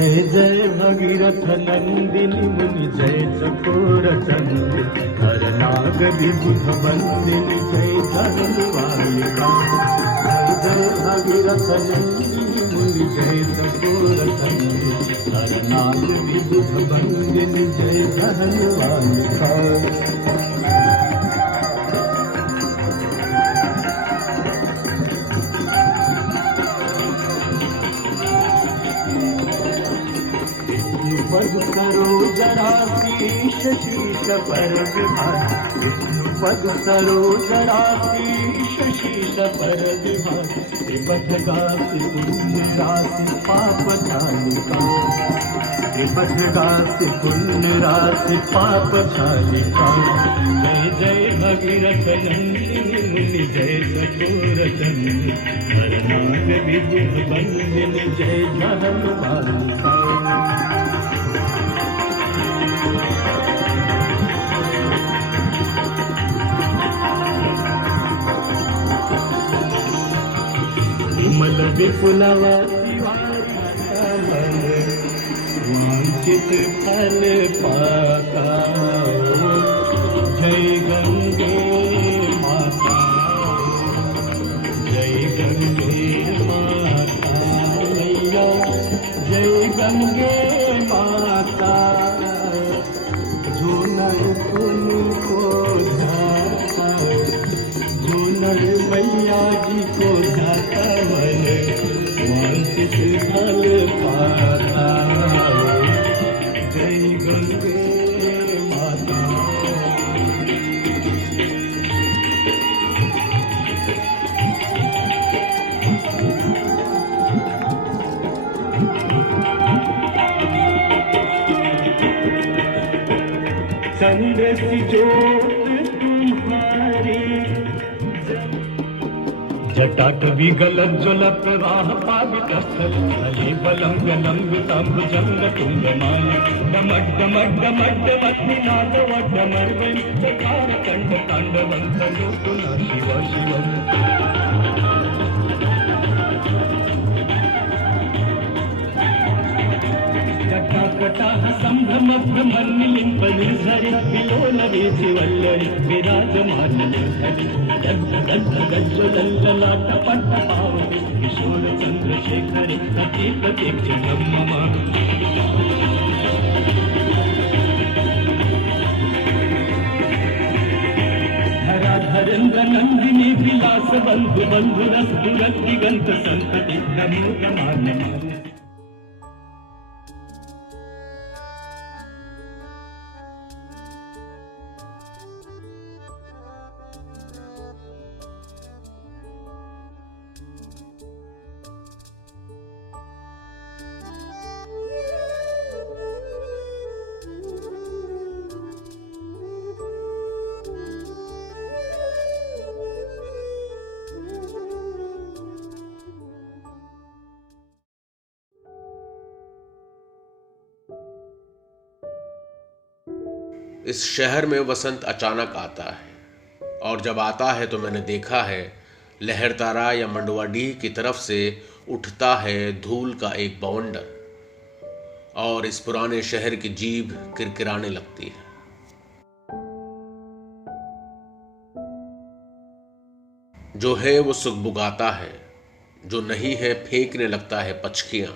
जय जय भगीरथ नंदिनी मुनि जय चकोर चंद्र हर नाग विबुध बंदिनी जय धरवालिका। जय जय भगीरथ नंदिनी मुनि जय चकोर चंद्र हर नाग विबुध बंदिनी जय धरवालिका। पद सरोजराशीष शीश पर विभास पद सरोजराशीष शीश पर विभास त्रिपथ गासी पुण्य राशि पाप चालिका। त्रिपथ गासी पुण्य राशि पाप चालिका। जय जय भगीरथ नंदिनी मुनि जय चकोर चंद्र हर नाग विबुध बंदिनी जय धरवालिका। विमल विपुलवती वांछित फल पाता। जय गंगे माता जय गंगे माता मैया जय गंगे माता। जो नर तुमको जाता जो नर मैया जी को जाता वांछित फल पाता। जय गंगे माता। चंद्र सी ज्योत तुम्हारी जटाट विगलत ज्वल प्रवाह पावित स्थल हले बलंग लंग तंभ जंग तुंग मान डमट डमट डमट वत्नि नाद वड्डमर्वे कार कंड तांडवंत लोकुना शिव शिवम। कटाह संभ्रम ब्रह्मनिलिम परिसरि विलोल वेचि वल्लरि विराजमान हरि दग्ध दग्ध गज्जलल्ललाट पट्ट पावति किशोर चंद्रशेखरि अति प्रत्यक्ष ब्रह्ममा। धराधरेन्द्र नंदिनी विलास बंधु बंधु रस दुरत दिगंत संतति नमो नमामि। इस शहर में वसंत अचानक आता है और जब आता है तो मैंने देखा है लहरतारा या मंडवाडीह की तरफ से उठता है धूल का एक बवंडर और इस पुराने शहर की जीभ किरकिराने लगती है। जो है वो सुगबुगाता है, जो नहीं है फेंकने लगता है पचकियां।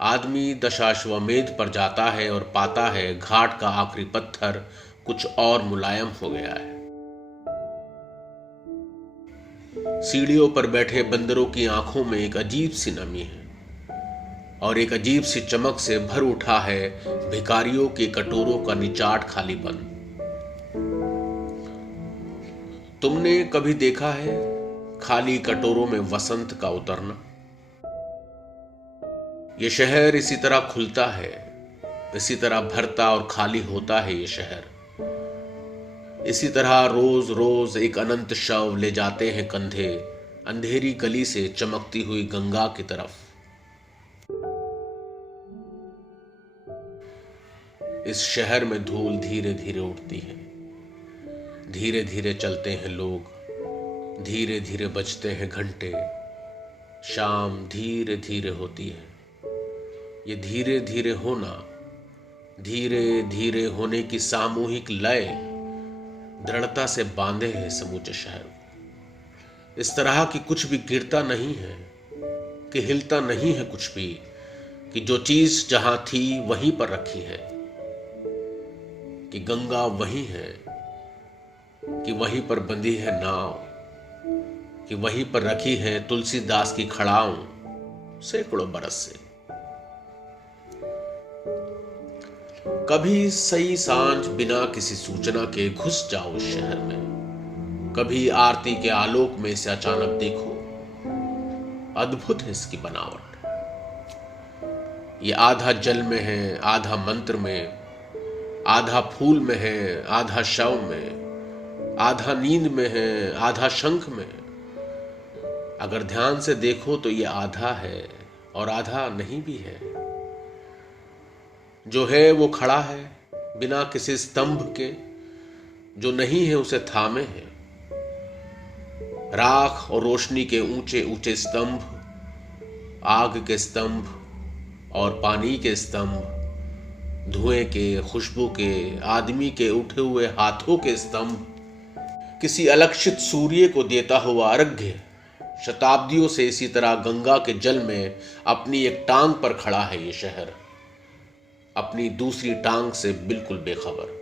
आदमी दशाश्वमेध पर जाता है और पाता है घाट का आखिरी पत्थर कुछ और मुलायम हो गया है। सीढ़ियों पर बैठे बंदरों की आंखों में एक अजीब सी नमी है और एक अजीब सी चमक से भर उठा है भिखारियों के कटोरों का निचाट खालीपन। तुमने कभी देखा है खाली कटोरों में वसंत का उतरना? ये शहर इसी तरह खुलता है, इसी तरह भरता और खाली होता है ये शहर। इसी तरह रोज रोज एक अनंत शव ले जाते हैं कंधे अंधेरी गली से चमकती हुई गंगा की तरफ। इस शहर में धूल धीरे धीरे उठती है, धीरे धीरे चलते हैं लोग, धीरे धीरे बजते हैं घंटे। शाम धीरे धीरे होती है ये धीरे धीरे होना, धीरे धीरे होने की सामूहिक लय दृढ़ता से बांधे है समूचे शहर को। इस तरह की कुछ भी गिरता नहीं है, कि हिलता नहीं है कुछ भी, कि जो चीज जहां थी वहीं पर रखी है, कि गंगा वहीं है, कि वहीं पर बंधी है नाव, कि वहीं पर रखी है तुलसीदास की खड़ाऊं सैकड़ों बरस से। कभी सही सांझ बिना किसी सूचना के घुस जाओ इस शहर में, कभी आरती के आलोक में इसे अचानक देखो। अद्भुत है इसकी बनावट। ये आधा जल में है, आधा मंत्र में, आधा फूल में है, आधा शव में, आधा नींद में है, आधा शंख में। अगर ध्यान से देखो तो ये आधा है और आधा नहीं भी है। जो है वो खड़ा है बिना किसी स्तंभ के, जो नहीं है उसे थामे है। राख और रोशनी के ऊंचे ऊंचे स्तंभ, आग के स्तंभ और पानी के स्तंभ, धुएं के, खुशबू के, आदमी के उठे हुए हाथों के स्तंभ, किसी अलक्षित सूर्य को देता हुआ अर्घ्य। शताब्दियों से इसी तरह गंगा के जल में अपनी एक टांग पर खड़ा है ये शहर, अपनी दूसरी टांग से बिल्कुल बेखबर।